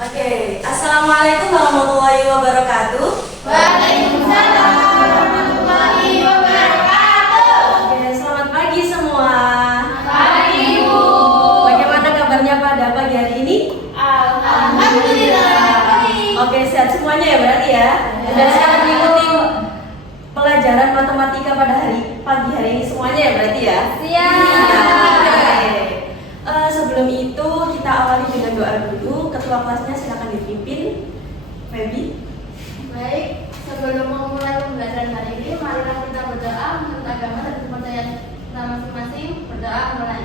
Oke, Assalamualaikum warahmatullahi wabarakatuh. Waalaikumsalam warahmatullahi wabarakatuh. Oke, selamat pagi semua. Pagi Ibu. Bagaimana kabarnya pada pagi hari ini? Alhamdulillah. Oke, sehat semuanya ya berarti ya. Dan sekarang mengikuti pelajaran matematika pada pagi hari ini semuanya ya berarti ya. Siap. Sebelum itu kita awali dengan doa dulu. Ketua kelasnya silakan dipimpin. Feby. Baik, sebelum memulai pembelajaran hari ini, marilah kita berdoa menurut agama dan kepercayaan kita masing-masing. Berdoa mulai.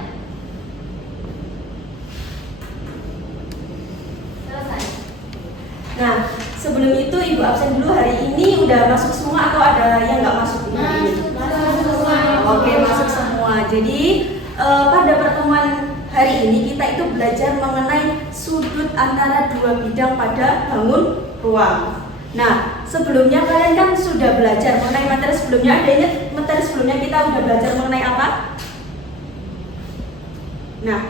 Selesai. Nah, sebelum itu Ibu absen dulu hari ini. Udah masuk semua atau ada yang nggak masuk hari ini? Masuk semua. Oke, masuk semua. Jadi pada pertemuan hari ini kita itu belajar mengenai sudut antara dua bidang pada bangun ruang. Nah, sebelumnya kalian kan sudah belajar mengenai materi sebelumnya. Ada ingat materi sebelumnya kita udah belajar mengenai apa? Nah,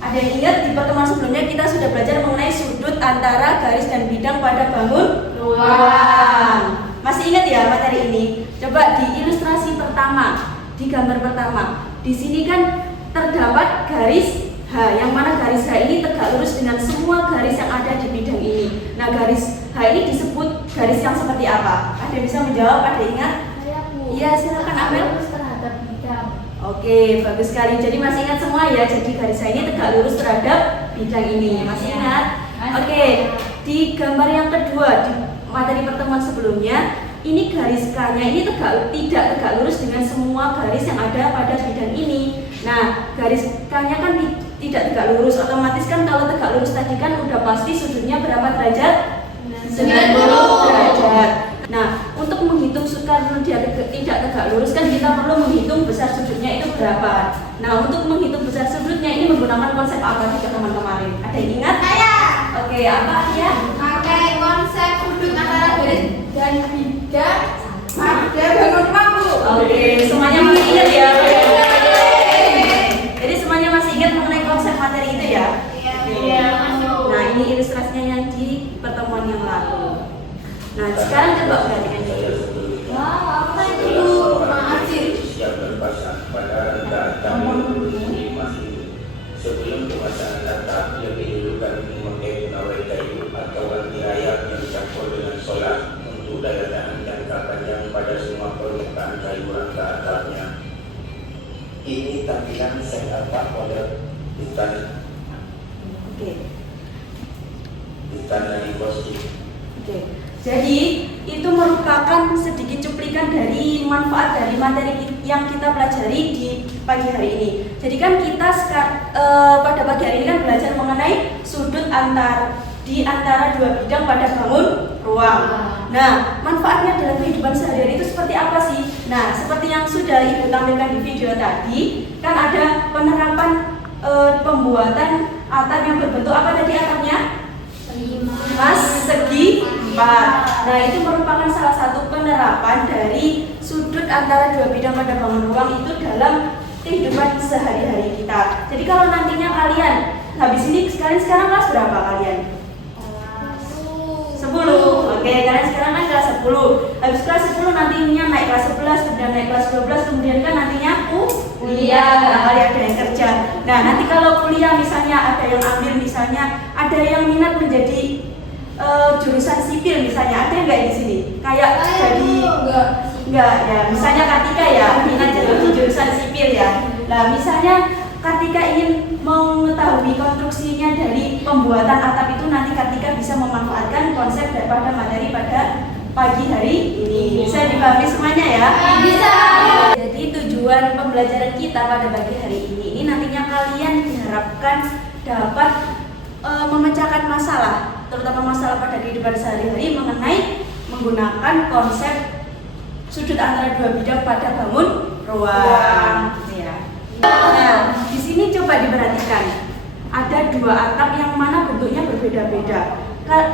ada yang ingat di pertemuan sebelumnya kita sudah belajar mengenai sudut antara garis dan bidang pada bangun ruang. Masih ingat ya materi ini? Coba di ilustrasi pertama, di gambar pertama. Di sini kan terdapat garis H, yang mana garis H ini tegak lurus dengan semua garis yang ada di bidang ini. Nah, garis H ini disebut garis yang seperti apa? Ada yang bisa menjawab? Ada yang ingat? Iya, silakan Amel. Lurus terhadap bidang. Oke, bagus sekali. Jadi masih ingat semua ya? Jadi garis H ini tegak lurus terhadap bidang ini. Masih ingat? Oke, di gambar yang kedua di materi pertemuan sebelumnya, ini garis K-nya ini tidak tegak lurus dengan semua garis yang ada pada bidang ini. Nah, garis K-nya kan tidak tegak lurus. Otomatis kan kalau tegak lurus tadi kan udah pasti sudutnya berapa derajat? 90 derajat. Nah, untuk menghitung karena dia tidak tegak lurus kan kita perlu menghitung besar sudutnya itu berapa. Nah, untuk menghitung besar sudutnya ini menggunakan konsep apa sih teman kemarin? Ada yang ingat? Oke, apa ya? Pakai konsep sudut antara garis dan bidang pada bangun mampu. Oke, semuanya masih ingat ya? Jadi semuanya masih ingat mengenai konsep materi itu ya? Iya, masuk. Nah, ini ilustrasinya yang di pertemuan yang lalu. Nah, sekarang coba perhatikan dulu. Wow, apa itu? Maaf sih. Sebelum pemasangan atap yang didulukan memakai pengawai kayu atau anti ayak yang dicampur dengan solar untuk daya tahan jangka panjang pada semua permukaan kayu rangka atapnya. Ini tampilan sel atap pada bukan dari kostum. Oke. Jadi itu merupakan sedikit cuplikan dari manfaat dari materi yang kita pelajari di pagi hari ini. Jadi kan kita pada pagi hari ini kan belajar mengenai sudut antara dua bidang pada bangun ruang. Nah, manfaatnya dalam kehidupan sehari-hari itu seperti apa sih? Nah, seperti yang sudah Ibu tampilkan di video tadi, kan ada penerapan pembuatan atap yang berbentuk apa tadi atapnya? Segi 4. Nah, itu merupakan salah satu penerapan dari sudut antara dua bidang pada bangun ruang itu dalam kehidupan sehari-hari kita. Jadi kalau nantinya kalian habis ini sekarang kelas berapa kalian? 10. Oke, kalian sekarang kan kelas 10. Habis kelas 10 nantinya naik kelas 11, kemudian naik kelas 12, kemudian kan nantinya kuliah, barangkali ada yang kerja. Nah, nanti kalau kuliah misalnya ada yang ambil ada yang minat menjadi jurusan sipil misalnya, ada nggak di sini? Kayak jadi enggak ya, misalnya Kartika ya minat jadi di jurusan sipil ya. Nah, misalnya Kartika ingin mengetahui konstruksinya dari pembuatan atap itu, nanti Kartika bisa memanfaatkan konsep daripada materi pada pagi hari ini. Bisa dipahami semuanya ya? Bisa. Jadi tujuan pembelajaran kita pada pagi hari ini nantinya kalian diharapkan dapat memecahkan masalah, terutama masalah pada kehidupan sehari-hari mengenai menggunakan konsep sudut antara dua bidang pada bangun ruang. Ya. Nah, di sini coba diperhatikan. Ada dua atap yang mana bentuknya berbeda-beda.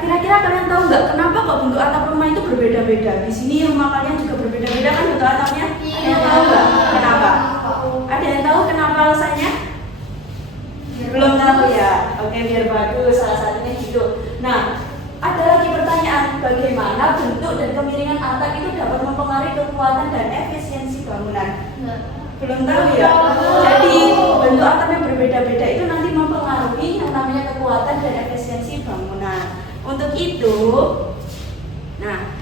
Kira-kira kalian tahu nggak kenapa kok bentuk atap rumah itu berbeda-beda? Di sini rumah kalian juga berbeda-beda kan bentuk atapnya? Ada yang tahu nggak kenapa? Ada yang tahu kenapa alasannya? Belum tahu ya? Oke, biar bagus. Salah satunya gitu. Nah, ada lagi pertanyaan, bagaimana bentuk dan kemiringan atap itu dapat mempengaruhi kekuatan dan efisiensi bangunan? Belum tahu ya? Jadi bentuk atap yang berbeda-beda itu nanti mempengaruhi yang namanya kekuatan dan efisiensi bangunan. Untuk itu, nah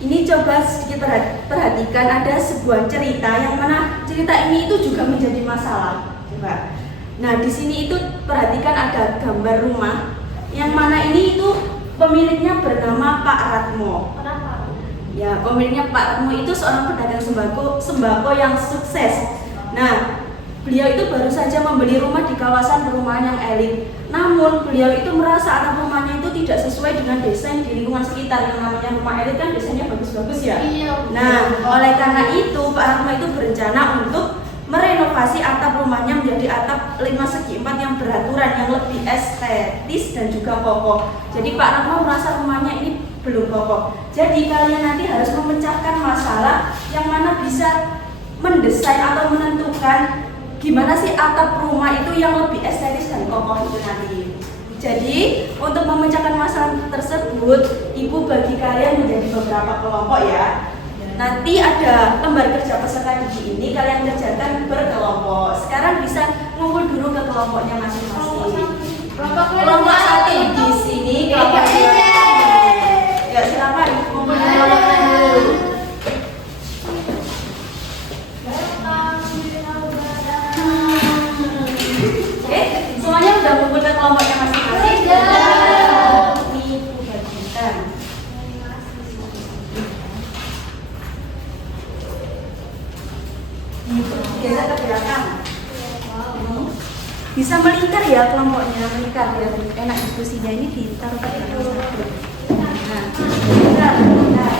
ini coba sedikit perhatikan, ada sebuah cerita yang mana cerita ini itu juga menjadi masalah. Coba. Nah di sini itu perhatikan ada gambar rumah yang mana ini itu pemiliknya bernama Pak Ratmo. Kenapa? Ya, pemiliknya Pak Ratmo itu seorang pedagang sembako yang sukses. Nah, beliau itu baru saja membeli rumah di kawasan perumahan yang elit. Namun, beliau itu merasa atap rumahnya itu tidak sesuai dengan desain di lingkungan sekitar. Yang namanya rumah elit kan desainnya bagus-bagus ya. Iya. Nah, oleh karena itu Pak Ratmo itu berencana untuk merenovasi atap rumahnya menjadi atap 5/4 yang beraturan, yang lebih estetis dan juga kokoh. Jadi Pak Ratmo merasa rumahnya ini belum kokoh. Jadi kalian nanti harus memecahkan masalah yang mana bisa mendesain atau menentukan gimana sih atap rumah itu yang lebih estetis dan kokoh itu nanti. Jadi untuk memecahkan masalah tersebut, Ibu bagi kalian menjadi beberapa kelompok ya. Nanti ada lembar kerja peserta didik ini kalian kerjakan berkelompok. Sekarang bisa ngumpul dulu ke kelompoknya masing-masing. Kelompok 1 di sini, kelompok 2. Ya silakan ngumpul di kelompoknya dulu. Oke, semuanya udah ngumpul ke kelompoknya masing-masing. Ini Ibu bagikan. Geser ke belakang. Bisa melingkar ya kelompoknya, melingkar biar enak diskusinya. Ini ditaruh ke belakang satu. Nah, melingkar.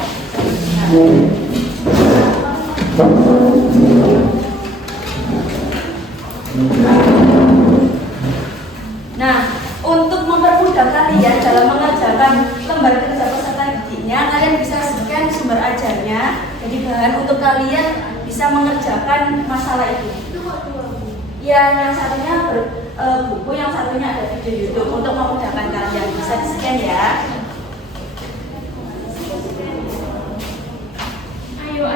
Nah, untuk mempermudah kalian dalam mengerjakan lembar kerja peserta didiknya, kalian bisa scan sumber ajarnya. Jadi bahan untuk kalian bisa mengerjakan masalah itu. Ya, yang satunya buku, yang satunya ada video YouTube untuk memudahkan kalian. Bisa di scan ya. Ayo.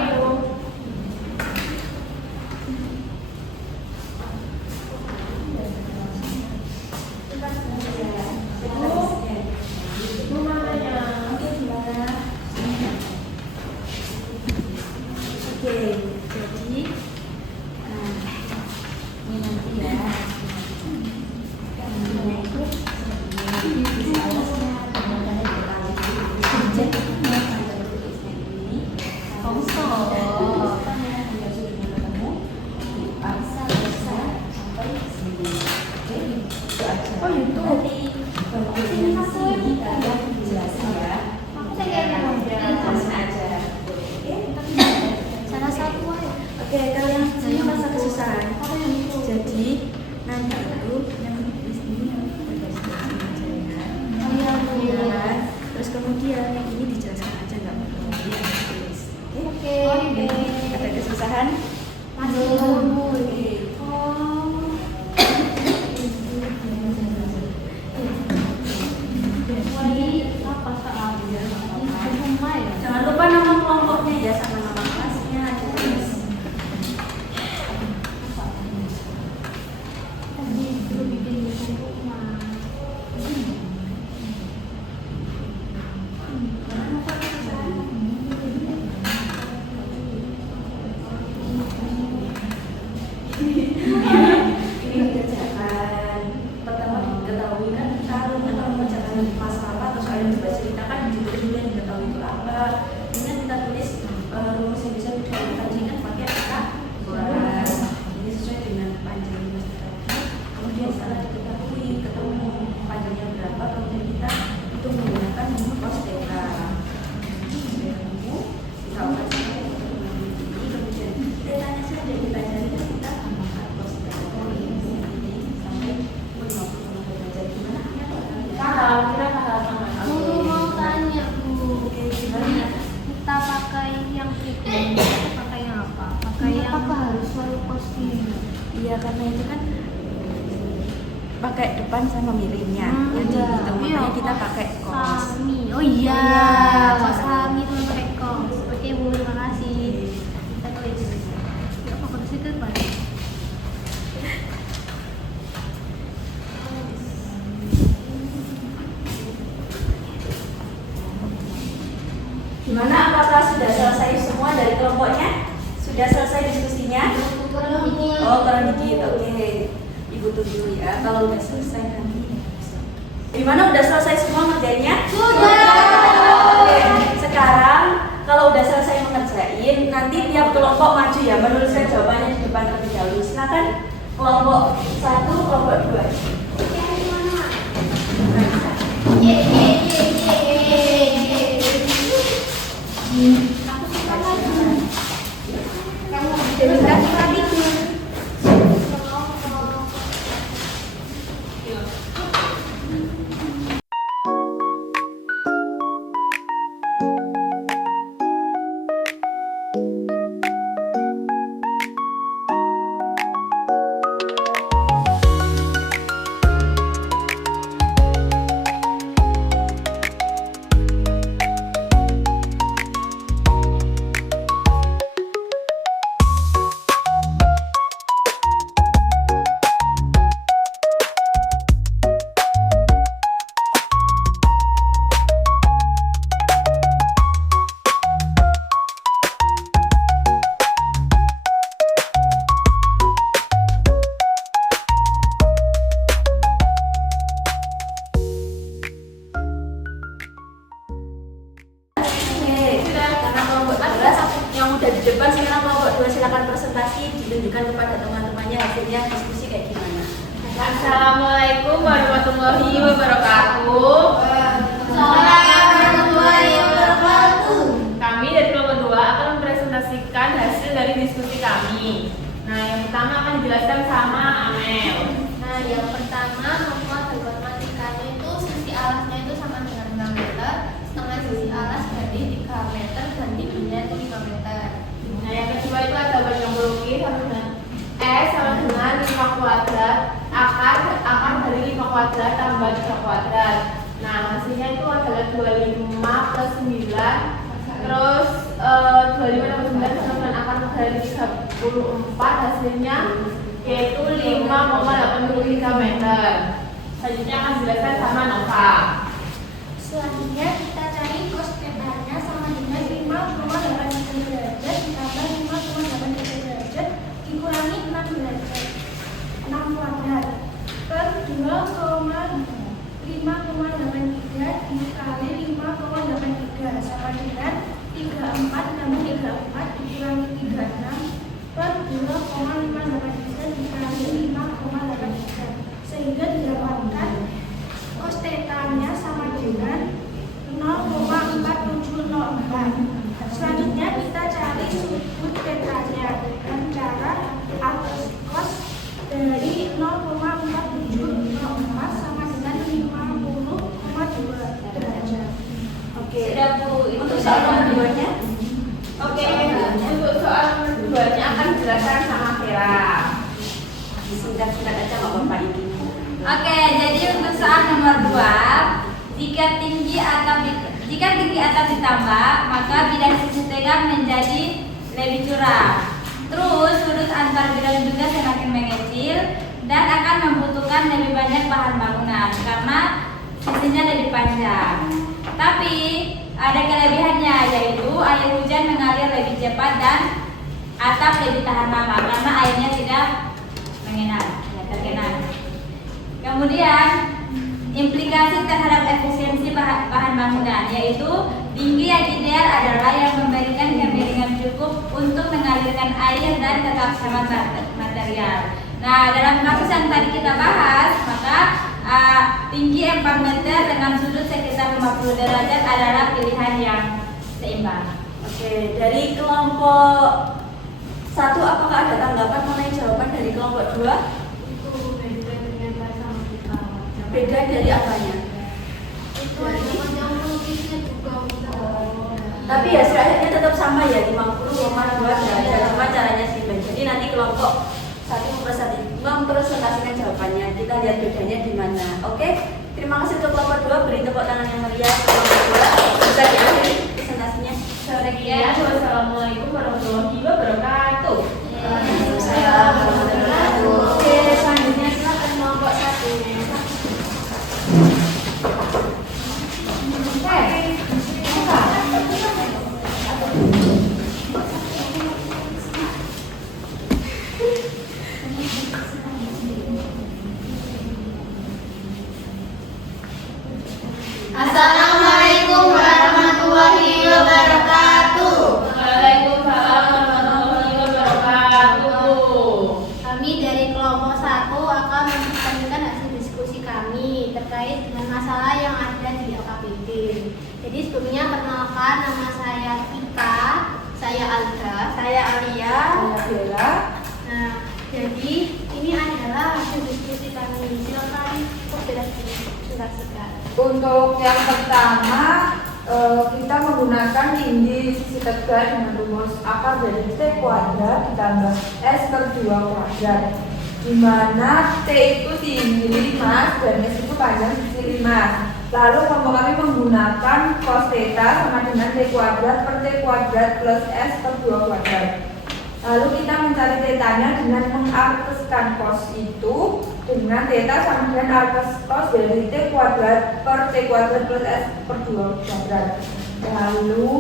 Oke, kalian semua merasa kesusahan. Jadi nanti itu yang di sini terus kemudian yang ini dijelaskan aja, nggak perlu ditulis. Oke. Ada kesusahan? Jangan lupa nama kelompoknya ya sama nama kelasnya. Iya, karena itu kan pakai depan sama miringnya. Jadi gitu, makanya kita pakai Gimana, apakah sudah selesai semua dari kelompoknya? Sudah selesai diskusinya? Oh, kurang dikit. Oke. Ibu tunggu dulu ya. Kalau udah selesai nanti. Gimana, udah selesai semua ngerjainnya? Sudah. Oke. Sekarang kalau udah selesai mengerjain, nanti tiap kelompok maju ya, menuliskan jawabannya di depan terlebih dahulu. Silakan kelompok 1, kelompok 2. Di depan sekarang kelompok 2 silakan presentasi, ditunjukkan kepada teman-temannya hasilnya diskusi kayak gimana. Assalamualaikum warahmatullahi wabarakatuh. Kami dari kelompok 2 akan mempresentasikan hasil dari diskusi kami. Nah, yang pertama akan dijelaskan sama Amel. Nah, yang pertama membuat matematikanya itu sisi alasnya itu sama dengan 5 meter, setengah sisi alas berarti 3 meter dan tingginya itu 5 meter. Nah, yang kedua itu ada banyak melukis sama dengan S sama dengan 5 kuadrat akar dari 5 kuadrat tambah 3 kuadrat. Nah, hasilnya itu adalah 25 plus 9. Terus 25 tambah 9 sama dengan akar dari 34, hasilnya yaitu 5,83 meter. Selanjutnya akan dijelaskan sama Nova. Selanjutnya kita cari cos θ-nya sama dengan 5,83 derajat ditambah 5,83 derajat dikurangi 6 derajat 6 kuadrat per 2,5,83 dikali 5,83 sama dengan 34 tambah 34 dikurangi 36 per 2,583 dikali 5,83 sehingga didapatkan cos θ-nya sama dengan 0,4704. Selanjutnya kita cari sudut θ-nya dengan cara atas cos dari 0,4704 sama dengan 50,2 derajat. Oke. Sudah, Bu. Untuk soal nomor 2-nya? Oke, untuk soal nomor 2-nya akan dijelaskan sama Vera. Singkat-singkat aja nggak apa-apa ini. Oke, jadi untuk soal nomor 2, jika tinggi atap ditambah, maka bidang sisi tegang menjadi lebih curang. Terus sudut antar bidang juga semakin mengecil dan akan membutuhkan lebih banyak bahan bangunan karena sisinya lebih panjang. Tapi ada kelebihannya, yaitu air hujan mengalir lebih cepat dan atap lebih tahan lama karena airnya tidak tergenang. Kemudian implikasi terhadap efisiensi bahan bangunan, yaitu tinggi yang ideal adalah yang memberikan kemiringan cukup untuk mengalirkan air dan tetap sama material. Nah, dalam kasus yang tadi kita bahas, maka tinggi 4 meter dengan sudut sekitar 50 derajat adalah pilihan yang seimbang. Oke, dari kelompok 1 apakah ada tanggapan mengenai jawaban dari kelompok 2? Beda dari apanya? Itu ada yang melukisnya juga. Tapi hasil akhirnya tetap sama ya, 50,2 derajat. Cuma caranya sih beda. Jadi nanti kelompok 1 mempresentasikan jawabannya. Kita lihat bedanya di mana. Oke? Terima kasih untuk kelompok 2. Beri tepuk tangan yang meriah kelompok 2. Bisa diakhiri presentasinya. Sekian, wassalamualaikum warahmatullahi wabarakatuh. Waalaikumsalam warahmatullahi wabarakatuh. Oke, selanjutnya silakan kelompok 1. Assalamualaikum warahmatullahi wabarakatuh. Waalaikumsalam warahmatullahi wabarakatuh. Kami dari kelompok 1 akan mempresentasikan hasil diskusi kami terkait dengan masalah yang ada di LKPD. Jadi sebelumnya perkenalkan, nama saya Tika, saya Alda, saya Alia, Saya Bella. Nah, jadi ini adalah hasil diskusi kami. Silakan Kok Bella dijelaskan. Untuk yang pertama, kita menggunakan tinggi sisi tegak dengan rumus akar dari T kuadrat ditambah S per 2 kuadrat, di mana T itu tinggi 5 dan S itu panjang sisi 5. Lalu kelompok kami menggunakan cos theta sama dengan T kuadrat per T kuadrat plus S per 2 kuadrat. Lalu kita mencari tetanya dengan mengarkuskan cos itu dengan theta sama dengan arcus cos dari T kuadrat per T kuadrat plus S per 2 kuadrat. Lalu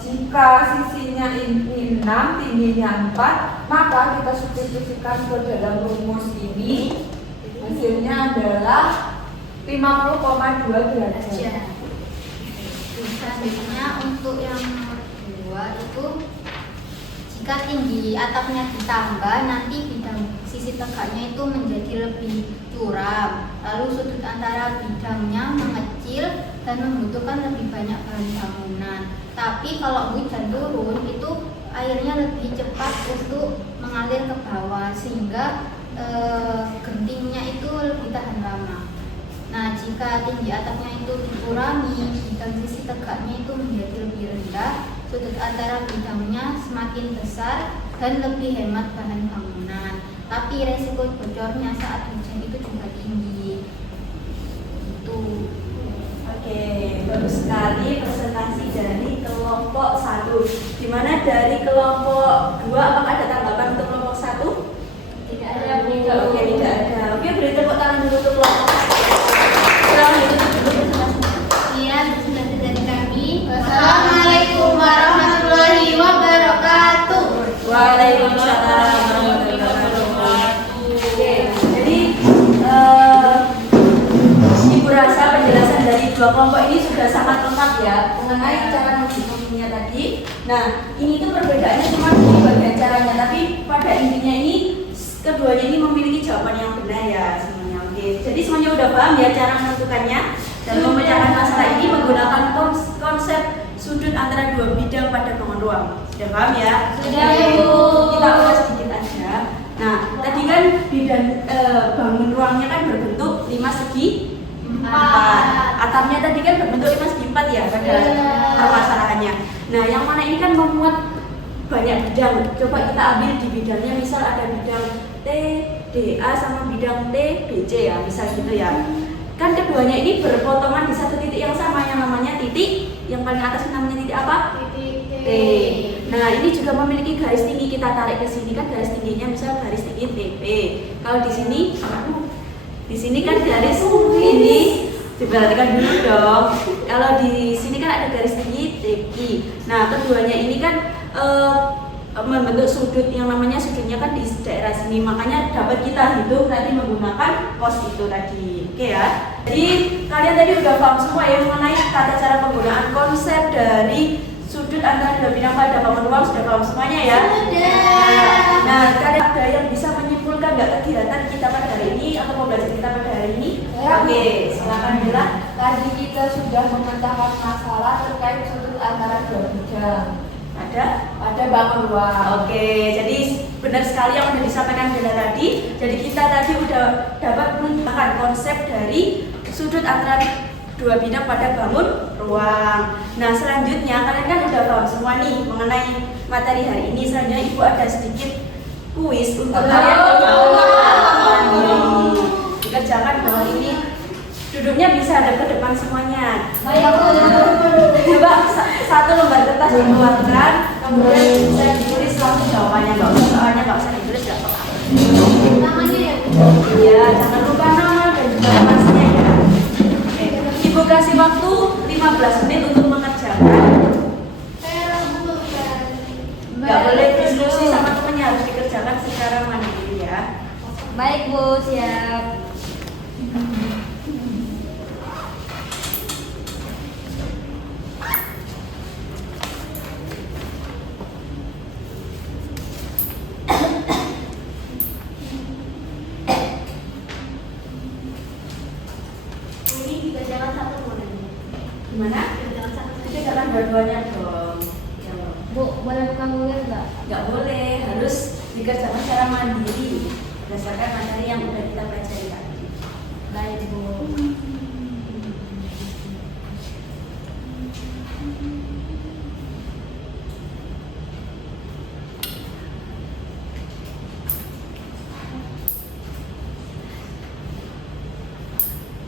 jika sisinya ini 6, tingginya 4, maka kita substitusikan ke dalam rumus ini. Hasilnya adalah 50,2 derajat. Selanjutnya untuk yang nomor 2 itu jika tinggi atapnya ditambah, nanti bidang sisi tegaknya itu menjadi lebih curam. Lalu sudut antara bidangnya mengecil dan membutuhkan lebih banyak bahan bangunan. Tapi kalau hujan turun itu airnya lebih cepat untuk mengalir ke bawah sehingga gentingnya itu lebih tahan lama. Nah, jika tinggi atapnya itu dikurangi, bidang sisi tegaknya itu menjadi lebih rendah, sudut antara bidangnya semakin besar dan lebih hemat bahan bangunan. Tapi resiko bocornya saat hujan itu juga tinggi. Itu. Oke, bagus sekali presentasi dari kelompok 1. Dimana dari kelompok 2 apakah ada tanggapan untuk kelompok 1? Tidak ada. Oke, tidak ada. Oke, beri tepuk tangan dulu untuk kelompok 1. Silahkan ditutup dulu presentasinya. Iya, presentasi dari kami. Wassalamualaikum warahmatullahi wabarakatuh. Waalaikumsalam warahmatullahi wabarakatuh. Oke, jadi Ibu rasa penjelasan dari dua kelompok ini sudah sangat lengkap ya mengenai cara menghitungnya tadi. Nah, ini tuh perbedaannya cuma di bagian caranya, tapi pada intinya ini keduanya ini memiliki jawaban yang benar ya semuanya. Oke, jadi semuanya udah paham ya cara menentukannya dan memecahkan masalah ini menggunakan konsep sudut antara dua bidang pada bangun ruang. Sudah paham ya? Sudah, Oke, Bu. kita ulas sedikit aja. Nah, tadi kan bidang bangun ruangnya kan berbentuk 5 segi 4. Atapnya tadi kan berbentuk 5 segi 4 ya pada permasalahannya. Nah, yang mana ini kan memuat banyak bidang. Coba kita ambil di bidangnya, misal ada bidang T, DA sama bidang T, BC ya, misal gitu ya. Kan keduanya ini berpotongan di satu titik yang sama yang namanya titik, yang paling atas namanya titik apa? T. Nah, ini juga memiliki garis tinggi, kita tarik ke sini kan garis tingginya misal garis tinggi TP. Kalau di sini kan garis ini diperhatikan dulu dong. Kalau di sini kan ada garis tinggi TQ. Nah, keduanya ini kan membentuk sudut yang namanya sudutnya kan di daerah sini. Makanya dapat kita hitung tadi menggunakan cos itu tadi. Oke ya. Jadi kalian tadi udah paham semua ya mengenai tata cara penggunaan konsep dari sudut antara dua bidang pada bangun ruang, sudah paham semuanya ya? Nah, kalian ada yang bisa menyimpulkan nggak kegiatan kita pada hari ini atau pembelajaran kita pada hari ini? Oke, silakan Bella. Tadi kita sudah memecahkan masalah terkait sudut antara dua bidang. Ada bangun ruang. Oke, jadi benar sekali yang sudah disampaikan Bella tadi. Jadi kita tadi udah dapat menggunakan konsep dari sudut antara dua bidang pada bangun ruang. Nah, selanjutnya kalian kan udah paham semua nih mengenai materi hari ini. Selanjutnya Ibu ada sedikit kuis untuk kalian dikerjakan bahwa ini duduknya bisa ada ke depan semuanya. Coba satu lembar kertas dikeluarkan, kemudian bisa ditulis langsung jawabannya, nggak usah soalnya nggak usah ditulis nggak apa-apa. Namanya ya. Iya, jangan lupa nama dan juga masnya ya. Oke. Ibu kasih waktu 15 menit untuk mengerjakan. Nggak boleh diskusi sama temennya, harus dikerjakan secara mandiri ya. Baik Bu, siap. Gimana? Jadi jangan dua-duanya dong. Ya, Bu, boleh buka Google nggak? nggak boleh, harus dikerjakan secara mandiri berdasarkan materi yang udah kita pelajari tadi. Baik, Bu.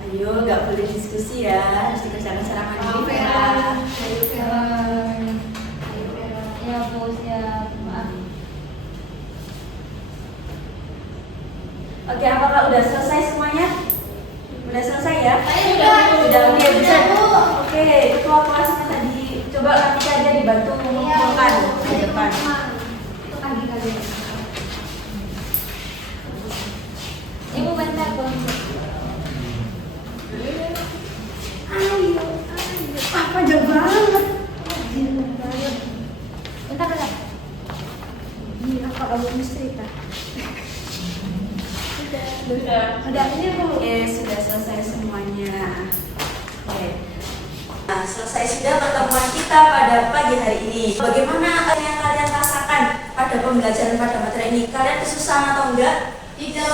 Ayo, nggak boleh diskusi ya, harus dikerjakan secara mandiri. Vera. Ya, Bu, siap. Maaf. Oke, apakah udah selesai semuanya? Udah selesai ya? Sudah. Oke, bisa. Oke, ketua kelasnya tadi coba nanti aja dibantu mengumpulkan di depan. Ibu bentar, Bu. Ayo, apa jauh banget? Bentar. Iya, kalau belum cerita. Sudah. Udah ini Bu. Oke, sudah selesai semuanya. Oke. Nah, selesai sudah pertemuan kita pada pagi hari ini. Bagaimana yang kalian rasakan pada pembelajaran pada materi ini? Kalian kesusahan atau enggak? Tidak.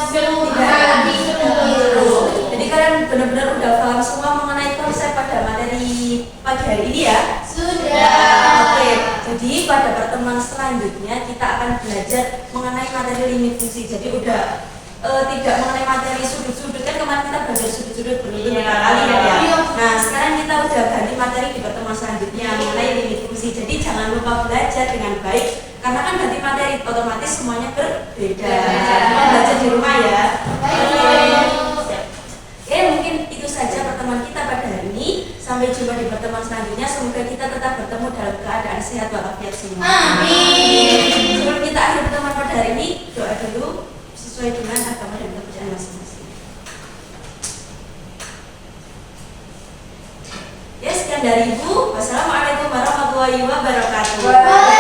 Jadi kalian benar-benar udah paham semua mengenai konsep pada materi pagi hari ini ya? Oke, jadi pada pertemuan selanjutnya kita akan belajar mengenai materi limit fungsi. Jadi udah tidak mengenai materi sudut-sudut, kan kemarin kita belajar sudut-sudut beruntun kali ya. Nah, sekarang kita udah ganti materi di pertemuan selanjutnya mengenai limit fungsi. Jadi jangan lupa belajar dengan baik, karena kan ganti materi otomatis semuanya berbeda. Jangan belajar di rumah ya. Oke, mungkin itu saja pertemuan kita pada hari ini. Sampai jumpa di pertemuan selanjutnya. Semoga kita tetap bertemu dalam keadaan sehat walafiat semua. Amin. Sebelum kita akhir pertemuan pada hari ini, doa dulu sesuai dengan agama dan kepercayaan masing-masing. Ya, sekian dari Ibu. Wassalamualaikum warahmatullahi wabarakatuh.